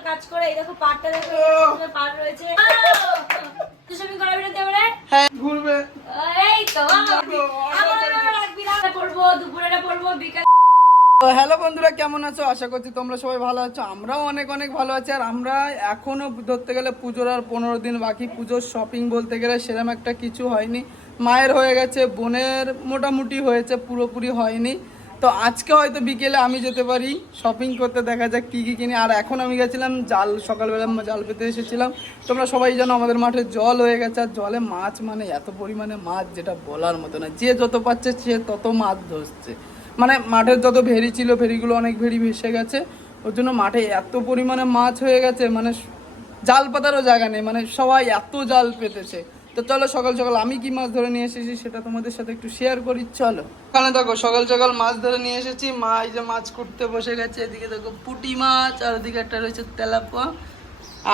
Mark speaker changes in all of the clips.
Speaker 1: সুন্দর কাজ করে। এই দেখো পাটটা দেখো পাট রয়েছে। তুই শপিং করাবি না তেমন
Speaker 2: হ্যাঁ ঘুরবে।
Speaker 1: এই তো। আমার রাখবি না। পড়ব দুপুরে পড়ব বিকাল
Speaker 2: হ্যালো বন্ধুরা কেমন আছো? আশা করছি তোমরা সবাই ভালো আছো। আমরাও অনেক অনেক ভালো আছি। আর আমরা এখনও ধরতে গেলে পুজোর আর পনেরো দিন বাকি। পুজোর শপিং বলতে গেলে সেরকম একটা কিছু হয়নি। মায়ের হয়ে গেছে বোনের মোটামুটি হয়েছে পুরোপুরি হয়নি। তো আজকে হয়তো বিকেলে আমি যেতে পারি। শপিং করতে দেখা যাক কী কী কিনি। আর এখন আমি গেছিলাম জাল, সকালবেলা জাল পেতে এসেছিলাম। তোমরা সবাই জানো আমাদের মাঠে জল হয়ে গেছে। আর জলে মাছ মানে এত পরিমাণে মাছ যেটা বলার মতো না। যে যত পাচ্ছে সে তত মাছ ধরছে। মানে মাঠের যত ভেরি ছিল ভেরিগুলো অনেক ভেরি ভেসে গেছে। ওর জন্য মাঠে এত পরিমাণে মাছ হয়ে গেছে। মানে জাল পাতারও জায়গা নেই। মানে সবাই এত জাল পেতেছে। তো চলো সকাল সকাল আমি কি মাছ ধরে নিয়ে এসেছি সেটা তোমাদের সাথে একটু শেয়ার করি চলো। ওখানে দেখো সকাল সকাল মাছ ধরে নিয়ে এসেছি। মা এই যে মাছ কুটতে বসে গেছে এদিকে দেখো পুটি মাছ আর ওদিকে একটা রয়েছে তেলাপোয়া।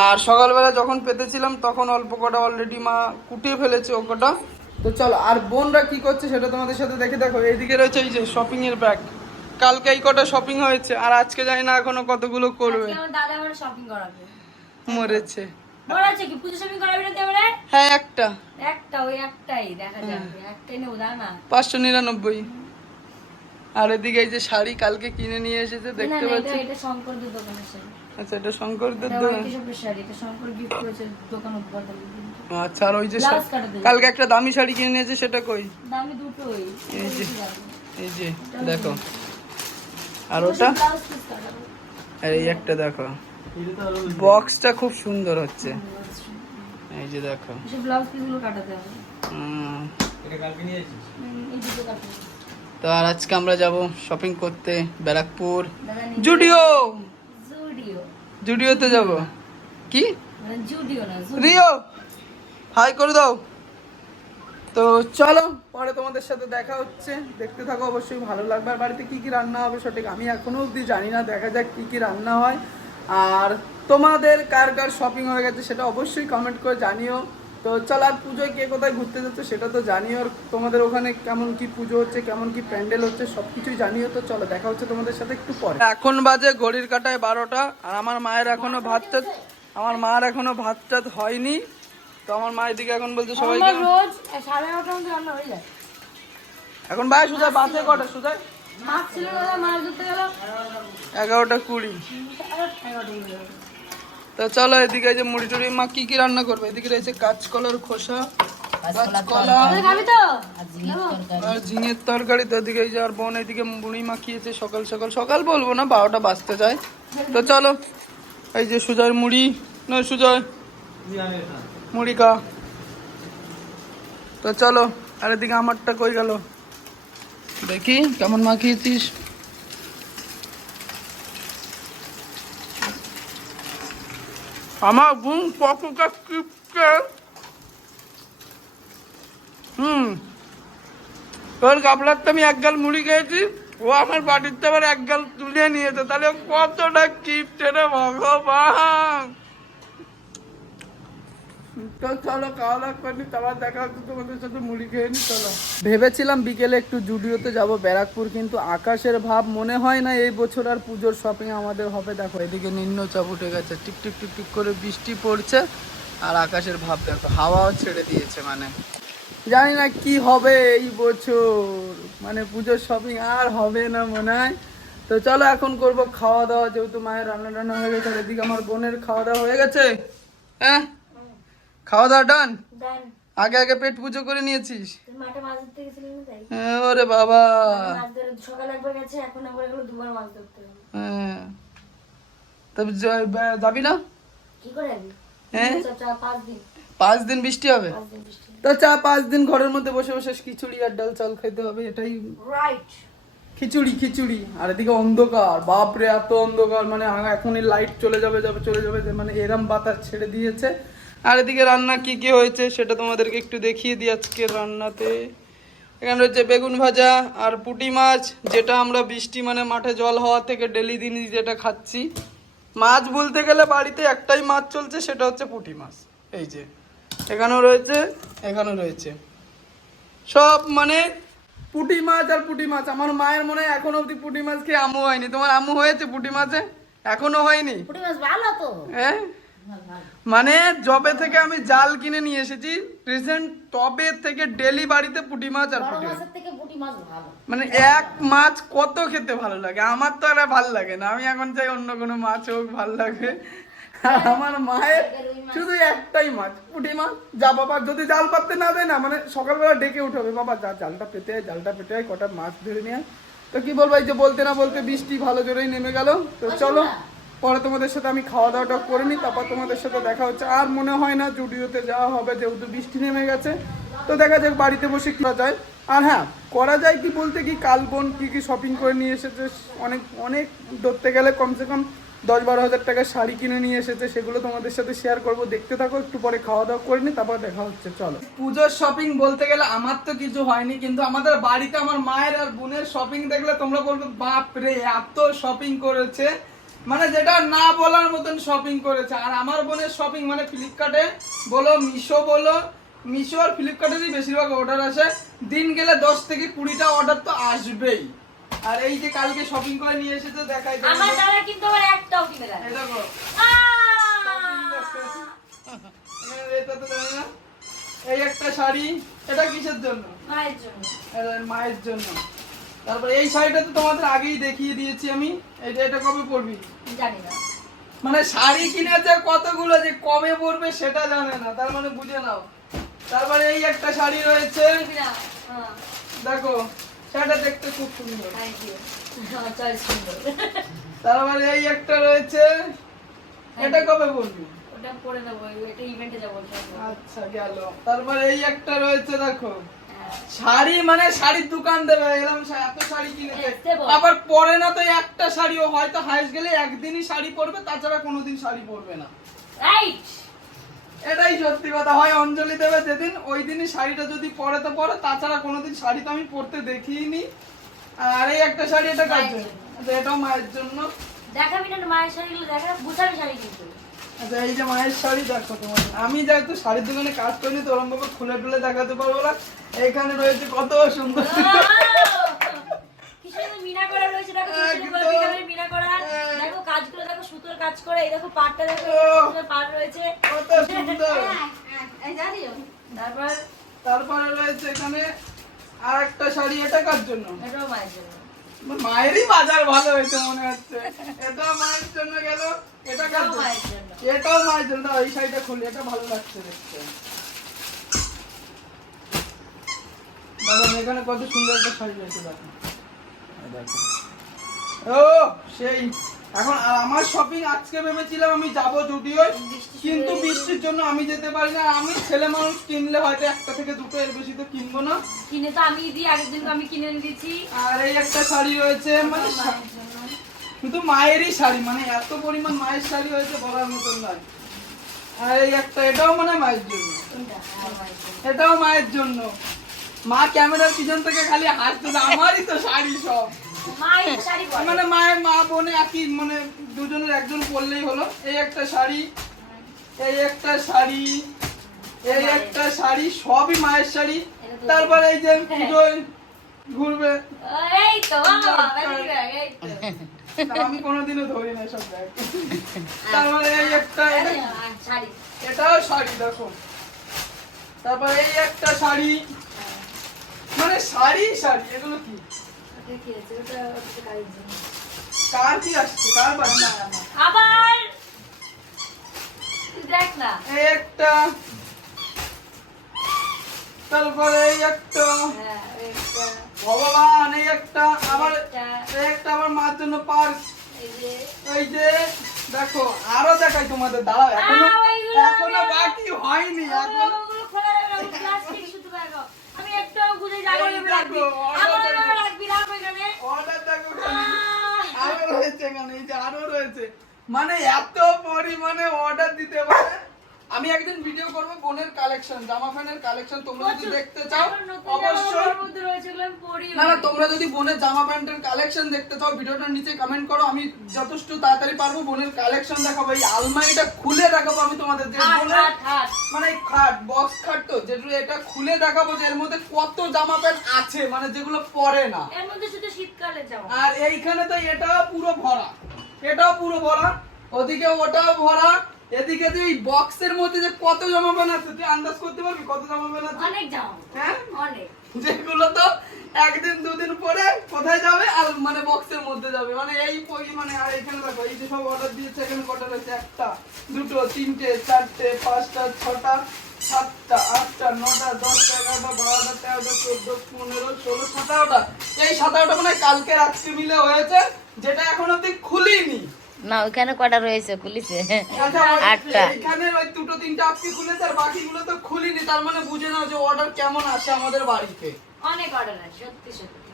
Speaker 2: আর সকালবেলা যখন পেতেছিলাম তখন অল্প কটা অলরেডি মা কুটিয়ে ফেলেছে ও কটা। তো চলো আর বোনরা কি করছে সেটা তোমাদের সাথে দেখে দেখো। এইদিকে রয়েছে এই যে শপিং এর ব্যাগ কালকে এই কটা শপিং হয়েছে আর আজকে জানি না এখনও কতগুলো করবে।
Speaker 1: দাদা আমার শপিং করাবে।
Speaker 2: মরেছে।
Speaker 1: আছে কি? পুজো শপিং করাবি না?
Speaker 2: হ্যাঁ একটা।
Speaker 1: একটা ওই একটাই দেখা যাবে একটাই নেব দাঁড়া না
Speaker 2: পাঁচশো নিরানব্বই। আর এদিকে এই যে শাড়ি কালকে কিনে নিয়ে এসেছে দেখতে পাচ্ছি।
Speaker 1: এটা শঙ্করদের দোকানের শাড়ি।
Speaker 2: আচ্ছা এটা শঙ্করদের
Speaker 1: এটা
Speaker 2: দোকান।
Speaker 1: শাড়ি এটা শঙ্কর গিফট করেছে দোকান উদ্বোধন।
Speaker 2: আচ্ছা আর ওই যে। কালকে একটা দামি শাড়ি কিনে নিয়েছে সেটা কই?
Speaker 1: দামি দুটোই
Speaker 2: এই যে এই যে দেখো। আর ওটা? আর এই একটা দেখো। বক্সটা খুব সুন্দর হচ্ছে। এই যে দেখো।
Speaker 1: ব্লাউজ পিসগুলো কাটাতে হবে।
Speaker 2: তো আর আজকে আমরা যাব শপিং করতে ব্যারাকপুর। জুডিও!
Speaker 1: জুডিও।
Speaker 2: জুডিওতে যাব। কি?
Speaker 1: মানে জুডিও না
Speaker 2: রিও! হাই করে দাও। তো চলো পরে তোমাদের সাথে দেখা হচ্ছে। দেখতে থাকো অবশ্যই ভালো লাগবে। আর বাড়িতে কি কি রান্না হবে সঠিক আমি এখনও অবধি জানি না। দেখা যাক কি কি রান্না হয়। আর তোমাদের কার কার শপিং হয়ে গেছে সেটা অবশ্যই কমেন্ট করে জানিও। তো চল আর পুজোয় কে কোথায় ঘুরতে যাচ্ছে সেটা তো জানিও। আর তোমাদের ওখানে কেমন কি পুজো হচ্ছে কেমন কি প্যান্ডেল হচ্ছে সব কিছুই জানিও। তো চলো দেখা হচ্ছে তোমাদের সাথে একটু পরে। এখন বাজে ঘড়ির কাটায় বারোটা আর আমার মায়ের এখনও ভাত টাত আমার মার এখনও ভাত টাত হয়নি। তো আমার মায়ের দিকে এখন বলছে
Speaker 1: সবাই রোজ সাড়ে এগারোটার মধ্যে রান্না হয়ে যায়।
Speaker 2: এখন ভাই সুজায় বাসে কটা সুজায় এগারোটা কুড়ি। তো চলো এদিকে এই যে মুড়ি টুড়ি মা কি কি রান্না করবে? এদিকে রয়েছে কাঁচকলার খোসা? আর ঝিঙের তরকারি তো এদিকে এই যে আর বোন এদিকে মুড়ি মাখিয়েছে সকাল সকাল। সকাল বলব না বারোটা বাজতে যায়। তো চলো এই যে সুজয় মুড়ি। না সুজয়। মুড়ি কা তো চলো আর এদিকে আমারটা কই গেল? দেখি, কেমন মাখিয়েছিস? আমার বোন পকুকা কিপকে। হুম। তোর কাপড়ার তো আমি এক গাল মুড়ি খেয়েছি, ও আমার বাড়িতে আবার এক গাল তুলে নিয়েছে, তাহলে কতটা কিপ্ট রে ভগবান? চলো, খাওয়া দাওয়া করি তারপর দেখা হচ্ছে তোমাদের সাথে মুড়ি খেয়ে নি, চলো। ভেবেছিলাম বিকেলে একটু জুডিওতে যাব, ব্যারাকপুর, কিন্তু আকাশের ভাব মনে হয় না এই বছর আর পুজোর শপিং আমাদের হবে। দেখো, এদিকে নিম্নচাপ উঠে গেছে, টিক টিক টিক টিক করে বৃষ্টি পড়ছে, আর আকাশের ভাব দেখো, হাওয়াও ছেড়ে দিয়েছে মানে। জানি না কি হবে এই বছর মানে পুজোর শপিং আর হবে না মনে হয়। তো চলো, এখন করব খাওয়া দাওয়া, যেহেতু মায়ের রান্না টান্না হয়ে গেছে এদিকে আমার বোনের খাওয়া দাওয়া হয়ে গেছে। হ্যাঁ? খাওয়া দাওয়া ডান? আগে আগে পেট পুজো করে নিয়েছিস? হ্যাঁ, ওরে বাবা। হ্যাঁ। তবে যাবি না? হ্যাঁ?
Speaker 1: পাঁচ দিন।
Speaker 2: বৃষ্টি হবে? তো চা পাঁচ দিন ঘরের মধ্যে বসে বসে খিচুড়ি আর ডাল চাল খেতে হবে এটাই।
Speaker 1: রাইট
Speaker 2: খিচুড়ি খিচুড়ি। আর এদিকে অন্ধকার। বাপরে এত অন্ধকার। মানে এখনই লাইট চলে যাবে যাবে চলে যাবে। মানে এরম বাতাস ছেড়ে দিয়েছে। আর এদিকে রান্না কি কি হয়েছে সেটা তোমাদেরকে একটু দেখিয়ে দিই আজকে রান্নাতে। এখানে রয়েছে বেগুন ভাজা আর পুঁটি মাছ যেটা আমরা বৃষ্টি মানে মাঠে জল হওয়া থেকে ডেলি দিনই যেটা খাচ্ছি। মাছ বলতে গেলে বাড়িতে একটাই মাছ চলছে সেটা হচ্ছে পুটি মাছ। এই যে এখানেও রয়েছে এখানেও রয়েছে। সব মানে পুঁটি মাছ আর পুঁটি মাছ। আমার মায়ের মনে হয় এখনও অবধি পুঁটি মাছ খেয়ে আমু হয়নি। তোমার আমু হয়েছে পুঁটি মাছে? এখনও হয়নি?
Speaker 1: পুঁটি মাছ ভালো তো।
Speaker 2: হ্যাঁ। মানে জবে থেকে আমি জাল কিনে নিয়ে এসেছি রিসেন্ট টবে থেকে ডেলি বাড়িতে পুঁটি মাছ আর পুঁটি মাছ।
Speaker 1: থেকে পুঁটি মাছ ভালো।
Speaker 2: মানে এক মাছ কত খেতে ভালো লাগে? আমার তো আর ভালো লাগে না। আমি এখন চাই অন্য কোনো মাছ হোক ভালো লাগে। আমার মায়ের শুধু একটাই মাছ পুঁটি মাছ। যা বাবা যদি জাল পাততে না দেয় না মানে সকালবেলা ডেকে উঠাবে বাবা যা জালটা পেতে আয় জালটা পেতে আয় কটা মাছ ধরে নিয়ে তো কি বলব এই যে বলতে না বলতে বৃষ্টি ভালো জোরেই নেমে গেল। তো চলো। পরে তোমাদের সাথে আমি খাওয়া দাওয়াটা করে নিই, তারপর তোমাদের সাথে দেখা হচ্ছে। আর মনে হয় না জুডিওতে যাওয়া হবে, যেহেতু বৃষ্টি নেমে গেছে। তো দেখা যাক বাড়িতে বসে করা যায়। আর হ্যাঁ করা যায় কি বলতে কি, কাল বোন কি কি শপিং করে নিয়ে এসেছে, অনেক অনেক ধরতে গেলে কমসে কম দশ বারো হাজার টাকার শাড়ি কিনে নিয়ে এসেছে, সেগুলো তোমাদের সাথে শেয়ার করব। দেখতে থাকো, একটু পরে খাওয়া দাওয়া করে নি তারপর দেখা হচ্ছে, চলো। পুজোর শপিং বলতে গেলে আমার তো কিছু হয়নি, কিন্তু আমাদের বাড়িতে আমার মায়ের আর বোনের শপিং দেখলে তোমরা বলবে বাপ রে এত শপিং করেছে। মানে যেটা না বলার মতন শপিং করেছে। আর আমার বোনের শপিং মানে ফ্লিপকার্টে বলো মিশো বলো মিশো আর ফ্লিপকার্টেরই বেশিরভাগ অর্ডার আসে। দিন গেলে দশ থেকে কুড়িটা অর্ডার তো আসবেই। আর এই যে কালকে শপিং করে নিয়ে এসেছে দেখাই
Speaker 1: আমার দাদা কিন্তু একটাও কিনে দেয়
Speaker 2: দেখো। এটা তো জানি না। এই একটা শাড়ি এটা কিসের জন্য?
Speaker 1: মায়ের জন্য।
Speaker 2: মায়ের জন্য। তারপর এই শাড়িটা তো তোমাদের আগেই দেখিয়ে দিয়েছি আমি। এটা এটা কবে পরবি?
Speaker 1: জানি না।
Speaker 2: মানে শাড়ি কিনেছে কতগুলো যে কবে পরবে সেটা জানে না তার মানে বুঝে নাও। তারপরে এই একটা শাড়ি রয়েছে।
Speaker 1: হ্যাঁ।
Speaker 2: দেখো শাড়িটা দেখতে খুব সুন্দর।
Speaker 1: সুন্দর।
Speaker 2: তারপরে এই একটা রয়েছে। এটা কবে পরবি?
Speaker 1: ওটা পরে নেব এটা ইভেন্টে যাব
Speaker 2: আচ্ছা গেল। তারপরে এই একটা রয়েছে দেখো।
Speaker 1: হ্যাঁ।
Speaker 2: শাড়ি মানে শাড়ির দোকান দেবে এরকম এত শাড়ি কিনেছে আবার পরে না তো একটা শাড়িও হয়তো হাইস গেলে একদিনই শাড়ি পরবে তাছাড়া কোনোদিন শাড়ি পরবে না।
Speaker 1: রাইট
Speaker 2: এটাই সত্যি কথা। হয় অঞ্জলি দেবে যেদিন ওই দিনই শাড়িটা যদি পরে তো পরে তাছাড়া কোনোদিন শাড়ি তো আমি পরতে দেখিনি। আর এই একটা শাড়ি এটা আচ্ছা, এটাও মায়ের জন্য।
Speaker 1: দেখাবি না মায়ের শাড়িগুলো দেখা বুঝাবি শাড়ি কিন্তু।
Speaker 2: আচ্ছা এই যে মায়ের শাড়ি দেখো তোমার। আমি যেহেতু শাড়ির দোকানে কাজ করিনি তো ওরকম ভাবে খুলে টুলে দেখাতে পারব না। এখানে রয়েছে কত সুন্দর। হ্যাঁ।
Speaker 1: দেখো সুতোর কাজ করে। এই দেখো পাটটা দেখো পাট রয়েছে।
Speaker 2: কত সুন্দর।
Speaker 1: জানিও। তারপর?
Speaker 2: তারপরে রয়েছে এখানে আর একটা শাড়ি। এটা কার জন্য?
Speaker 1: এটাও মায়ের জন্য।
Speaker 2: মায়েরই বাজার ভালো হয়েছে মনে হচ্ছে। এটা মায়ের জন্য গেল এটা কার
Speaker 1: এটাও মায়ের জন্য।
Speaker 2: ওই এই শাড়িটা খুলি এটা ভালো লাগছে দেখতে। দাদা এখানে কত সুন্দর একটা শাড়ি রয়েছে দেখো। দেখো। ও! সেই এখন আর আমার শপিং আজকে ভেবেছিলাম আমি যাব যদিও কিন্তু বৃষ্টির জন্য আমি যেতে পারি না। আমি ছেলে মানুষ কিনলে হয়তো একটা থেকে দুটো এর বেশি তো কিনবো না।
Speaker 1: কিনে তো আমি দিই আগের দিন আমি কিনে দিয়েছি
Speaker 2: আর এই একটা শাড়ি রয়েছে মানে শুধু মায়েরই শাড়ি মানে এত পরিমাণ মায়ের শাড়ি হয়েছে বলার মতন নয়। আর এই একটা এটাও মানে মায়ের জন্য। এটাও মায়ের জন্য। মা ক্যামেরার পিছন থেকে খালি হাসতে আমারই তো শাড়ি সব। মানে মায়ের মা বোনে একই মানে দুজনের একজন পরলেই হলো। এই একটা শাড়ি এই একটা শাড়ি এই একটা শাড়ি সবই মায়ের শাড়ি। তারপরে এই যে পুজোয় ঘুরবে।
Speaker 1: এই তো।
Speaker 2: আমি কোনোদিনও ধরি না সব ব্যাগ তারপরে এই একটা এটাও শাড়ি দেখো। তারপরে এই একটা শাড়ি। মানে শাড়ি শাড়ি এগুলো কি? কার কি আসছে কার বাচ্চা
Speaker 1: আবার দেখ না
Speaker 2: একটা তারপরে একটা ভগবান এই একটা আবার
Speaker 1: একটা,
Speaker 2: আবার মার জন্য পার্স
Speaker 1: এই যে,
Speaker 2: দেখো আরও দেখাই তোমাদের দাঁড়াও এখনও
Speaker 1: এখনও
Speaker 2: বাকি হয়নি এখন।
Speaker 1: আমি একটাও বুঝে যাব
Speaker 2: অর্ডার দেখো আরও রয়েছে এখানে এই যে আরও রয়েছে। মানে এত পরিমাণে অর্ডার দিতে পারে? আমি একদিন ভিডিও করব বোনের কালেকশন জামা প্যান্টের কালেকশন তোমরা যদি দেখতে চাও অবশ্যই। না না তোমরা যদি বোনের জামা প্যান্টের কালেকশন দেখতে চাও ভিডিওটার নিচে কমেন্ট করো আমি যথেষ্ট তাড়াতাড়ি পারব বোনের কালেকশন দেখাবো এই আলমারিটা খুলে দেখাবো আমি তোমাদের যে বোনের। মানে খাট বক্স খাট তো যেগুলো এটা খুলে দেখাবো যে এর মধ্যে কত জামা প্যান্ট আছে মানে যেগুলো পরে না
Speaker 1: এর মধ্যে শুধু শীতকালে জামা
Speaker 2: আর এইখানে তো এটা পুরো ভরা এটাও পুরো ভরা ওদিকে ওটাও ভরা এদিকে যে এই বক্সের মধ্যে যে কত জামা আছে তুই আন্দাজ করতে পারবি কত জামা আছে?
Speaker 1: অনেক জামা।
Speaker 2: হ্যাঁ?
Speaker 1: অনেক।
Speaker 2: যেগুলো তো একদিন দুদিন পরে কোথায় যাবে? আর মানে বক্সের মধ্যে যাবে। মানে এই পরিমাণে আর এখানে দেখো এই যে সব অর্ডার দিয়েছে এখানে কটা রয়েছে? একটা দুটো তিনটে চারটে পাঁচটা ছটা সাতটা আটটা নটা দশটা এগারোটা বারোটা তেরোটা চোদ্দ পনেরো ষোলো সতেরোটা। এই সতেরোটা মানে কালকে রাত্রে মিলে হয়েছে যেটা এখন অব্দি খুলিনি।
Speaker 3: না ওইখানে কটা রয়েছে পুলিশে?
Speaker 2: আচ্ছা,
Speaker 3: আটটা।
Speaker 2: এখানে ওই দুটো তিনটা আজকে খুলেছে আর বাকিগুলো তো খুলিনি তার মানে বুঝে নাও যে অর্ডার কেমন আসে আমাদের বাড়িতে।
Speaker 1: অনেক অর্ডার আছে সত্যি সত্যি।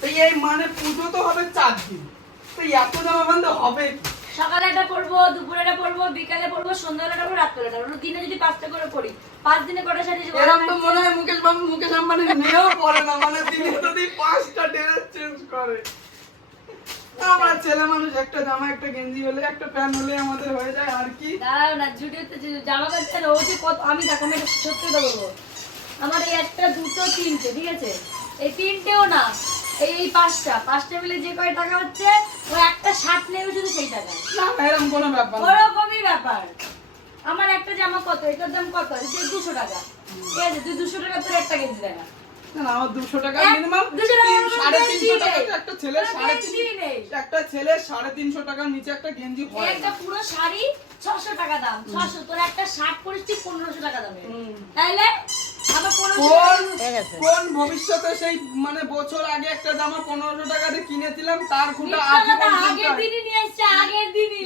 Speaker 2: তো এই মানে পুজো তো হবে চার দিন। তো এত জামা হবে
Speaker 1: সকালে একটা পরবো দুপুরে একটা পরবো বিকালে পরবো সন্ধ্যাবেলা পরবো রাত্রে পরবো দিনে যদি পাঁচটা করে পড়ি পাঁচ দিনে কটা শাড়ি
Speaker 2: এরকম তো মনে হয় মুকেশ বাবু মুকেশ আম্বানি নিয়েও পড়ে না মানে দিনে যদি পাঁচটা ড্রেস চেঞ্জ করে। আমরা ছেলে মানুষ একটা জামা একটা গেঞ্জি হলে একটা প্যান্ট হলে আমাদের হয়ে যায় আর কি?
Speaker 1: দাঁড়াও না জুডিওতে জামা ও যে কত আমি দেখো আমি সত্যি বলব। আমার এই একটা দুটো তিনটে ঠিক আছে? এই তিনটেও না এই এই পাঁচটা। পাঁচটা মিলে যে কয় টাকা হচ্ছে ও একটা শার্ট নেবে শুধু সেই
Speaker 2: না এরকম কোনো ব্যাপার
Speaker 1: ওরকমই ব্যাপার। আমার একটা জামা কত? এটার দাম কত? দুশো টাকা। ঠিক আছে তুই দুশো টাকা তোর একটা গেঞ্জি
Speaker 2: না, আমার দুশো টাকা মিনিমাম সাড়ে তিনশো টাকা একটা ছেলে সাড়ে। একটা ছেলে সাড়ে তিনশো টাকার নিচে একটা গেঞ্জি হয়
Speaker 1: একটা পুরো শাড়ি ছশো টাকা দাম ছশো তোর একটা শার্ট পরিস তুই পনেরোশো টাকা দামে। তাইলে
Speaker 2: কোন
Speaker 3: ঠিক আছে
Speaker 2: কোন ভবিষ্যতে সেই মানে বছর আগে একটা জামা পনেরোশো টাকা দিয়ে কিনেছিলাম তার খুঁটা
Speaker 1: মিথ্যা আগের দিনই নিয়ে এসছে আগের দিনই।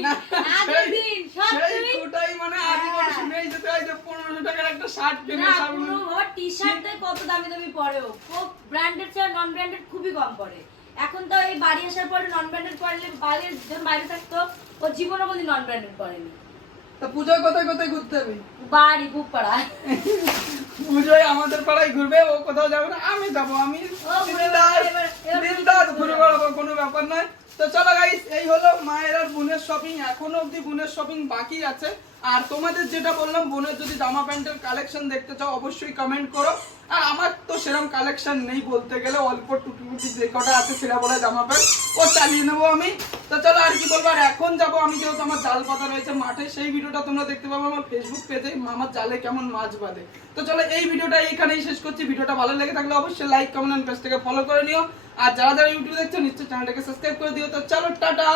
Speaker 1: আগের দিন
Speaker 2: সেই খুঁটাই মানে আজীবন
Speaker 1: হ্যাঁ।
Speaker 2: শুনেই যেতে হয় যে পনেরোশো টাকার একটা শার্ট কিনে সামনে
Speaker 1: টি শার্ট কত দামি দামি পরেও খুব ব্র্যান্ডেড ছাড়া নন ব্র্যান্ডেড খুবই কম পরে। এখন তো এই বাড়ি আসার পরে নন ব্র্যান্ডেড পরে বাইরে যখন বাইরে থাকতো ও জীবনে কোনদিন নন ব্র্যান্ডেড পরেনি।
Speaker 2: তা পুজোয় কোথায় কোথায় ঘুরতে হবে
Speaker 1: বাড়ি বুক পাড়ায়
Speaker 2: পুজোয় আমাদের পাড়ায় ঘুরবে ও কোথাও যাবে না আমি যাব আমি
Speaker 1: দিলদার ঘুরে
Speaker 2: বেড়াবো কোনো ব্যাপার নয়। তো চলো গাইস এই হলো মায়ের আর বোনের শপিং এখনও অবধি বোনের শপিং বাকি আছে। আর তোমাদের যেটা বললাম, বোনের যদি জামা প্যান্টের কালেকশন দেখতে চাও, অবশ্যই কমেন্ট করো। আর আমার তো সেরকম কালেকশন নেই বলতে গেলে, অল্প টুকিমুটি যে কটা আছে সেটা বলে জামা প্যান্ট, ও চালিয়ে নেব আমি। তো চলো, আর কি বলব? আর এখন যাব আমি, যেহেতু আমার জাল পাতা রয়েছে মাঠে, সেই ভিডিওটা তোমরা দেখতে পাবো আমার ফেসবুক পেজে মামার জালে কেমন মাছ বাঁধে। তো চলো, এই ভিডিওটা এইখানেই শেষ করছি। ভিডিওটা ভালো লেগে থাকলে অবশ্যই লাইক কমেন্ট পেজটাকে ফলো করে নিও। আর যারা যারা ইউটিউব দেখছ, নিশ্চয়ই চ্যানেলটাকে সাবস্ক্রাইব করে দিও। তো চলো, টাটা!